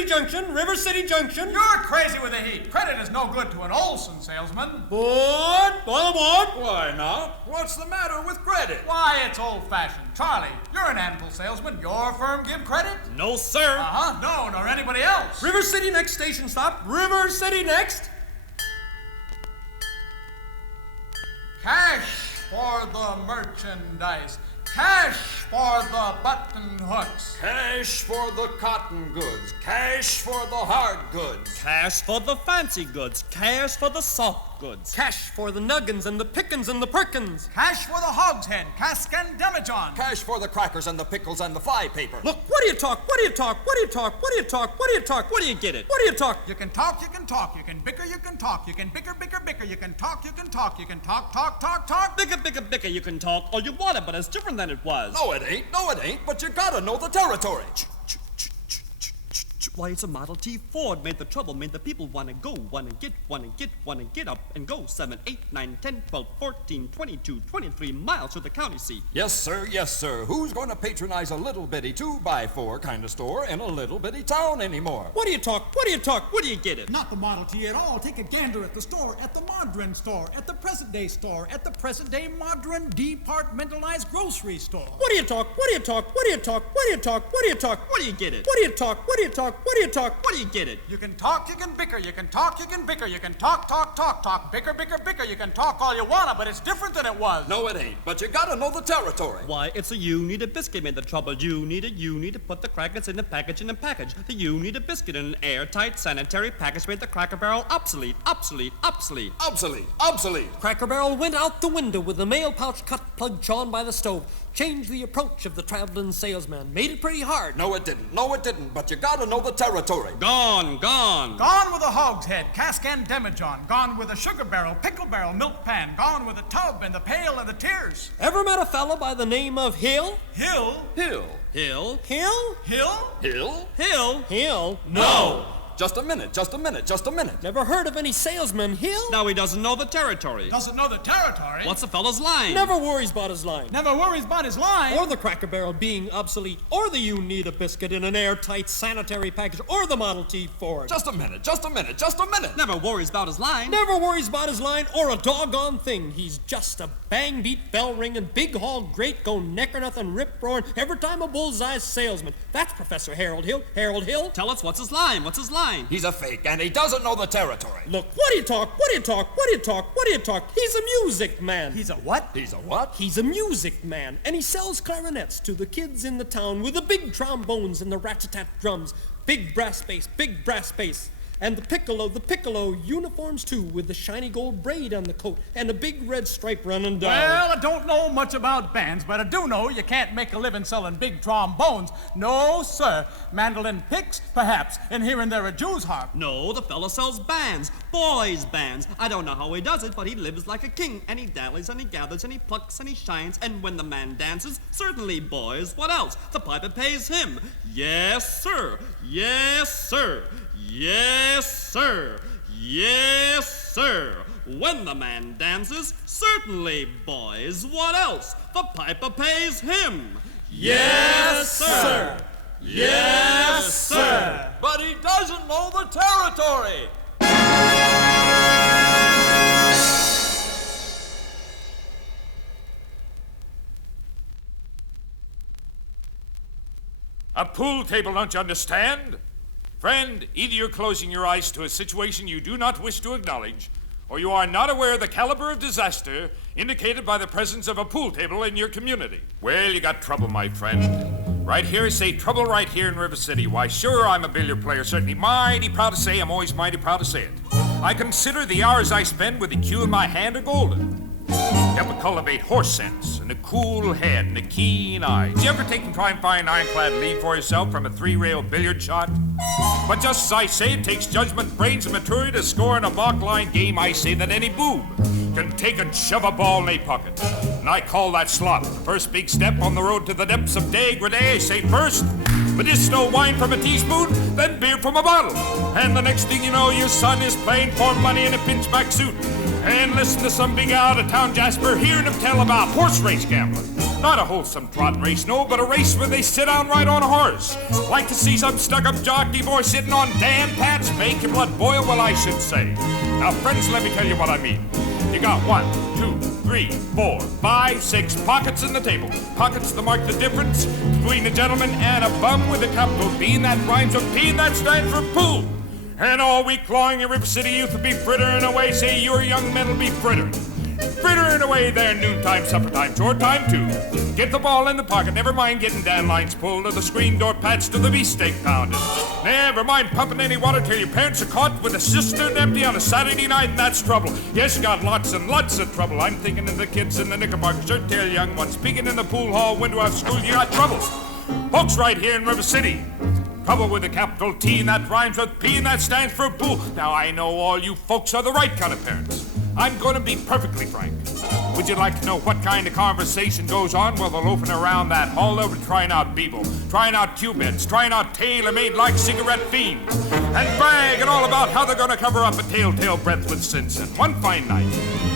City Junction, River City Junction. You're crazy with the heat. Credit is no good to an Olson salesman. Board, boil board. Why not? What's the matter with credit? Why, it's old-fashioned. Charlie, you're an anvil salesman. Your firm give credit? No, sir. No, nor anybody else. River City next station stop. River City next. Cash for the merchandise. Cash for the button hooks. Cash for the cotton goods. Cash for the hard goods. Cash for the fancy goods. Cash for the soft goods. Cash for the nuggins and the pickins and the perkins. Cash for the hogshead, cask and demijohn. Cash for the crackers and the pickles and the fly paper. Look, what do you talk? What do you talk? What do you talk? What do you talk? What do you talk? What do you get it? What do you talk? You can talk, you can talk. You can bicker, you can talk. You can bicker, bicker, bicker. You can talk, you can talk. You can talk, talk, talk, talk. Bicker, bicker, bicker. You can talk all you want, but it's different than it was. No, it ain't, but you gotta know the territory. Why, it's a Model T Ford made the trouble, made the people wanna go, wanna get up and go 7, 8, 9, 10, 12, 14, 22, 23 miles to the county seat. Yes, sir. Who's gonna patronize a little bitty 2x4 kind of store in a little bitty town anymore? What do you talk? What do you talk? What do you get it? Not the Model T at all. Take a gander at the store, at the modern store, at the present day store, at the present day modern departmentalized grocery store. What do you talk? What do you talk? What do you talk? What do you talk? What do you talk? What do you get it? What do you talk? What do you talk? What do you talk? What do you get it? You can talk, you can bicker. You can talk, you can bicker. You can talk, talk, talk, talk. Bicker, bicker, bicker. You can talk all you wanna, but it's different than it was. No, it ain't, but you gotta know the territory. Why, it's a you need a biscuit made the trouble. You need to put the crackers in a package The you need a biscuit in an airtight sanitary package made the Cracker Barrel obsolete. Obsolete. Cracker Barrel went out the window with the mail pouch cut plug chawn by the stove. Changed the approach of the traveling salesman. Made it pretty hard. No, it didn't, but you gotta know the territory. Gone. Gone with a hogshead, cask and demijohn. Gone with a sugar barrel, pickle barrel, milk pan. Gone with a tub and the pail and the tears. Ever met a fella by the name of Hill? Hill? No. Just a minute. Never heard of any salesman, Hill? Now he doesn't know the territory. Doesn't know the territory? What's the fellow's line? Never worries about his line. Never worries about his line. Or the Cracker Barrel being obsolete. Or the you need a biscuit in an airtight sanitary package. Or the Model T Ford. Just a minute. Never worries about his line. Never worries about his line or a doggone thing. He's just a bang beat bell ringing, big hog, great go neck or nothing, rip roaring, every time a bullseye salesman. That's Professor Harold Hill. Harold Hill. Tell us what's his line. He's a fake, and he doesn't know the territory. Look, what do you talk? He's a music man. He's a what? He's a music man, and he sells clarinets to the kids in the town with the big trombones and the rat-a-tat drums. Big brass bass. And the piccolo uniforms too, with the shiny gold braid on the coat and a big red stripe running down. Well, I don't know much about bands, but I do know you can't make a living selling big trombones. No, sir. Mandolin picks, perhaps, and here and there a Jew's harp. No, the fella sells bands, boys' bands. I don't know how he does it, but he lives like a king, and he dallies and he gathers and he plucks and he shines, and when the man dances, certainly, boys, what else? The piper pays him. Yes, sir. When the man dances, certainly, boys, what else? The piper pays him. Yes, sir. But he doesn't know the territory. A pool table, don't you understand? Friend, either you're closing your eyes to a situation you do not wish to acknowledge, or you are not aware of the caliber of disaster indicated by the presence of a pool table in your community. Well, you got trouble, my friend. Right here, I say trouble right here in River City. Why, sure, I'm a billiard player, certainly mighty proud to say, I'm always mighty proud to say it. I consider the hours I spend with the cue in my hand are golden. You have to cultivate horse sense and a cool head and a keen eye. Did you ever take and try and find an ironclad lead for yourself from a 3-rail billiard shot? But just as I say, it takes judgment, brains, and maturity to score in a balk-line game. I say that any boob can take and shove a ball in a pocket. And I call that slop. The first big step on the road to the depths of degradé. I say first, medicinal wine from a teaspoon, then beer from a bottle. And the next thing you know, your son is playing for money in a pinchback suit. And listen to some big out-of-town Jasper hearing him tell about horse race gambling. Not a wholesome trot race, no, but a race where they sit down right on a horse. Like to see some stuck-up jockey boy sitting on Dan Pats, make your blood boil, well, I should say. Now, friends, let me tell you what I mean. You got 1, 2, 3, 4, 5, 6 pockets in the table. Pockets that mark the difference between a gentleman and a bum with a capital P, and that rhymes with P, and that stands for pool. And all week long, your River City youth will be frittering away. Say your young men will be frittering. Frittering away there noontime, supper time, short time too. Get the ball in the pocket, never mind getting dandelions pulled or the screen door patched or the beefsteak pounded. Never mind pumping any water till your parents are caught with a cistern empty on a Saturday night, and that's trouble. Yes, you got lots and lots of trouble. I'm thinking of the kids in the knickerbocker shirt tail young ones peeking in the pool hall window after school. You got trouble. Folks right here in River City. Trouble with a capital T, and that rhymes with P, and that stands for pool. Now, I know all you folks are the right kind of parents. I'm going to be perfectly frank. Would you like to know what kind of conversation goes on while they're loafing around that hall? They'll be trying out Beeble, trying out Cubits, trying out tailor-made like cigarette fiends, and bragging all about how they're going to cover up a telltale breath with sense. And one fine night,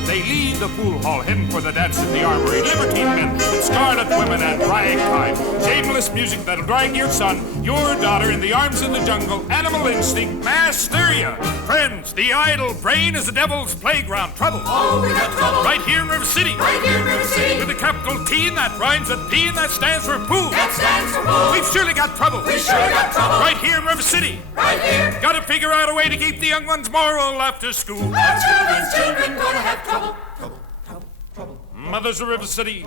they leave the pool hall heading for the dance at the armory. Libertine men with scarlet women and ragtime. Shameless music that'll drag your son, your daughter, in the arms of the jungle. Animal instinct, mass hysteria. Friends, the idle brain is the devil's playground. Trouble. Oh, we got trouble. Right here in River City. Right here in River City. With a capital T, and that rhymes with P, and that stands for pool. That stands for pool. We've surely got trouble. We surely got trouble. Right here in River City. Right here. Gotta figure out a way to keep the young ones moral after school. Our children gonna have trouble. Mothers of River City,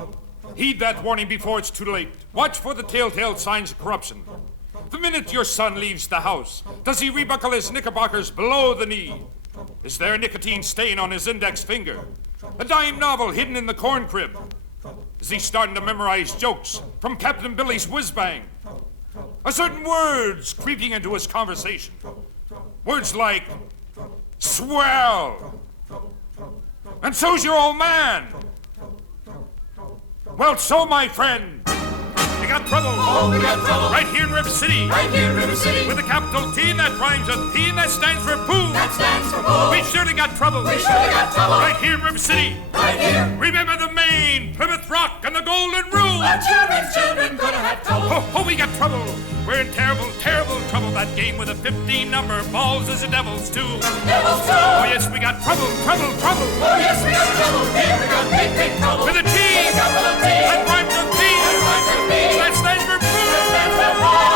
heed that warning before it's too late. Watch for the telltale signs of corruption. The minute your son leaves the house, does he rebuckle his knickerbockers below the knee? Is there a nicotine stain on his index finger? A dime novel hidden in the corn crib? Is he starting to memorize jokes from Captain Billy's whiz-bang? Are certain words creeping into his conversation? Words like, swell, and so's your old man. Well, so, my friend, we got trouble. Oh, we got trouble. Right here in River City. Right here in River City. With a capital T, and that rhymes with P, and that stands for pool. That stands for pool. We surely got trouble. We surely got trouble. Right here in River City. Right here. Remember the Maine, Plymouth Rock, and the Golden Rule. Our children gonna have trouble. Oh, we got trouble. We're in terrible, terrible trouble. That game with a 15 number balls is a devil's too. Devil's too. Oh, yes, we got trouble, trouble, trouble. Oh, yes, we got trouble. Here we got big, big trouble. With a T. With a capital T. That rhymes with P. That rhymes with P. That stands for pool. That stands for pool.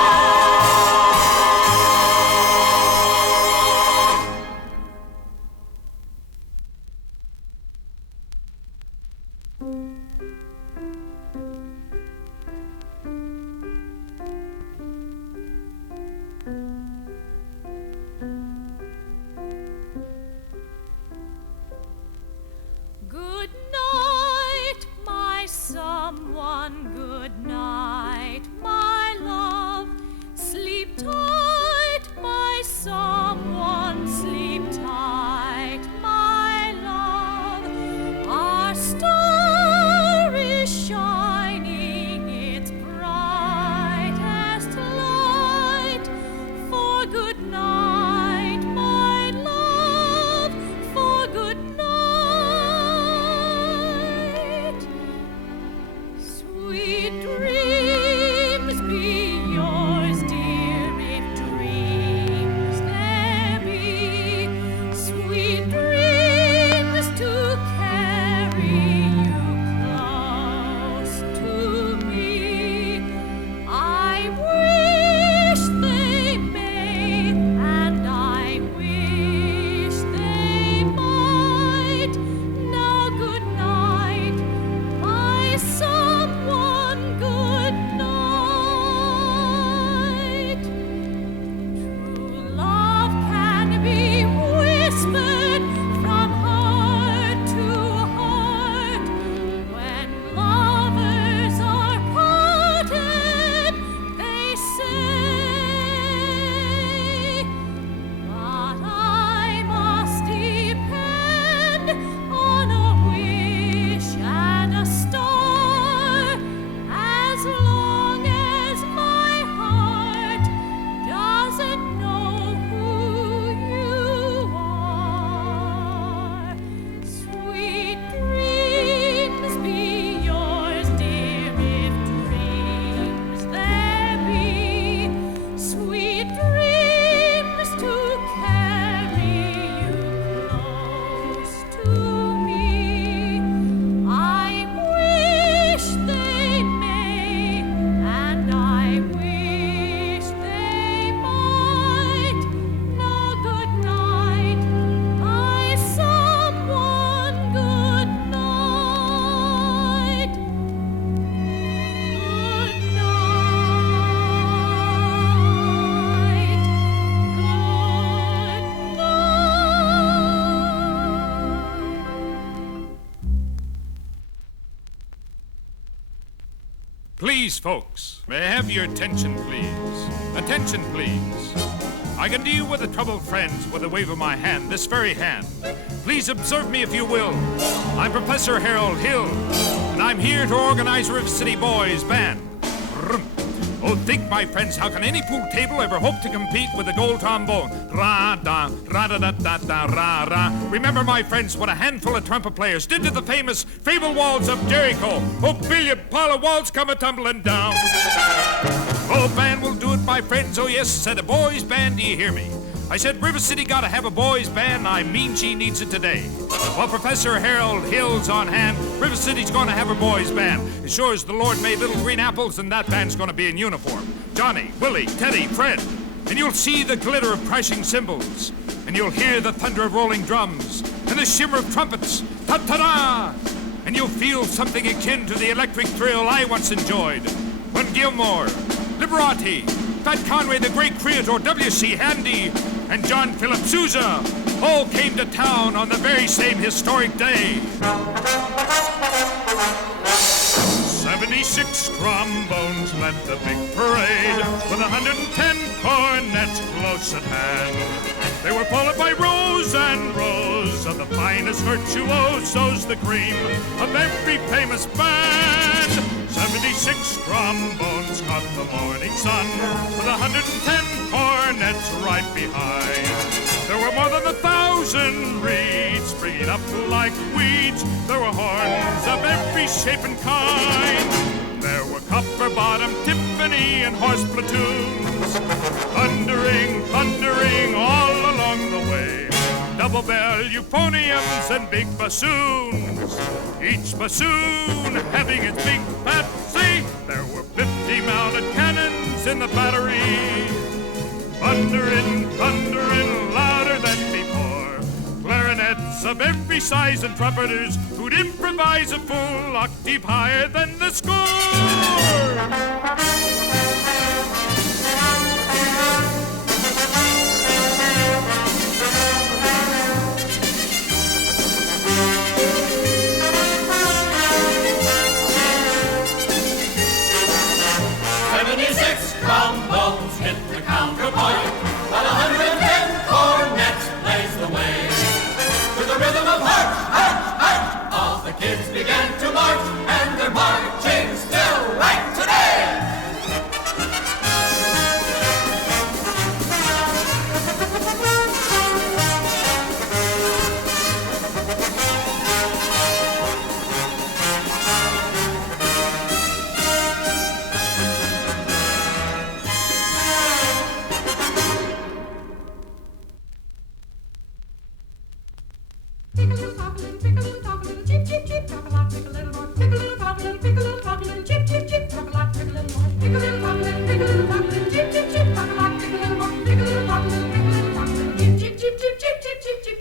Good night, my someone. Please, folks, may I have your attention, please? Attention, please. I can deal with the troubled friends with a wave of my hand, this very hand. Please observe me if you will. I'm Professor Harold Hill, and I'm here to organize River City Boys Band. Oh, think, my friends, how can any pool table ever hope to compete with the gold trombone? Ra-da, ra-da-da-da-da, ra-ra. Remember, my friends, what a handful of trumpet players did to the famous fabled walls of Jericho. Oh, billion pile of walls come a-tumbling down. Oh, band will do it, my friends. Oh, yes, said a boys' band, do you hear me? I said River City gotta have a boys' band. I mean she needs it today. Well, Professor Harold Hill's on hand. River City's gonna have a boys' band. As sure as the Lord made little green apples, and that band's gonna be in uniform. Johnny, Willie, Teddy, Fred. And you'll see the glitter of crashing cymbals. And you'll hear the thunder of rolling drums. And the shimmer of trumpets. Ta-ta-da! And you'll feel something akin to the electric thrill I once enjoyed when Gilmore, Liberati, Pat Conway, the great creator, W.C. Handy, and John Philip Sousa all came to town on the very same historic day. 76 trombones led the big parade, with 110 cornets close at hand. They were followed by rows and rows of the finest virtuosos, the cream of every famous band. 76 trombones caught the morning sun, with 110 cornets right behind. There were more than 1,000 reeds springing up like weeds. There were horns of every shape and kind. There were copper-bottom, Tiffany, and horse platoons, thundering, thundering all along the way. Double bell euphoniums and big bassoons, each bassoon having its big fat say. There were 50 mounted cannons in the battery, thundering, thundering louder than before. Clarinets of every size and trumpeters who'd improvise a full octave higher than the score. 76 trombones hit the counterpoint, while 110 cornets blaze the way. To the rhythm of march, march, march, all the kids began to march, and they're marching still right today.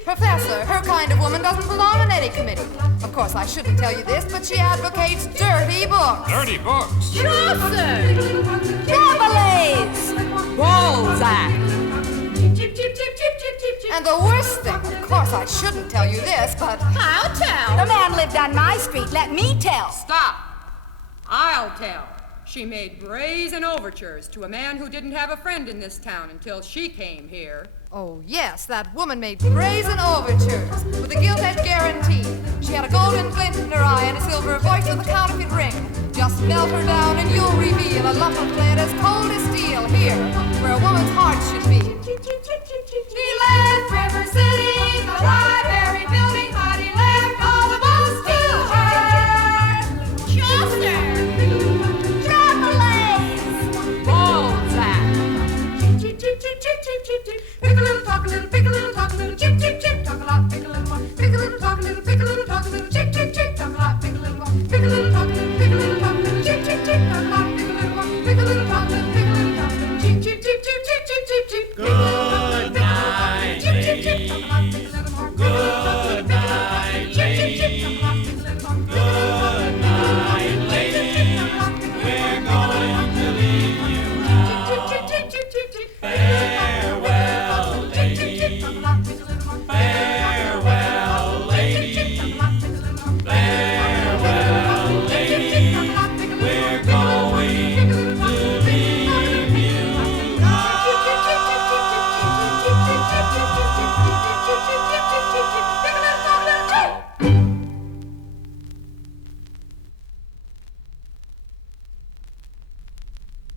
Professor, her kind of woman doesn't belong on any committee. Of course, I shouldn't tell you this, but she advocates dirty books. Dirty books. Chaucer! Rabelais! Balzac! And the worst thing, of course, I shouldn't tell you this, but... I'll tell. The man lived on my street, let me tell. Stop. I'll tell. She made brazen overtures to a man who didn't have a friend in this town until she came here. Oh, yes, that woman made brazen overtures with a gilt-edged guarantee. She had a golden glint in her eye and a silver voice with a counterfeit ring. Just melt her down and you'll reveal a lump of lead as cold as steel here, where a woman's heart should be. He left River City, the library building, but he left all the books to her. Chaucer! Rabelais! Balzac! Pick a little, talk a little, pick a little, talk a little, chip, chip, chip, talk a lot, pick a little more. Pick a little, talk a little, pick a little, talk a little, chip, chip, chip, talk a lot, pick a little more. Pick a little, talk a little, pick a little, talk a little, chip, chip, chip, talk a lot, pick a little more. Pick a little, talk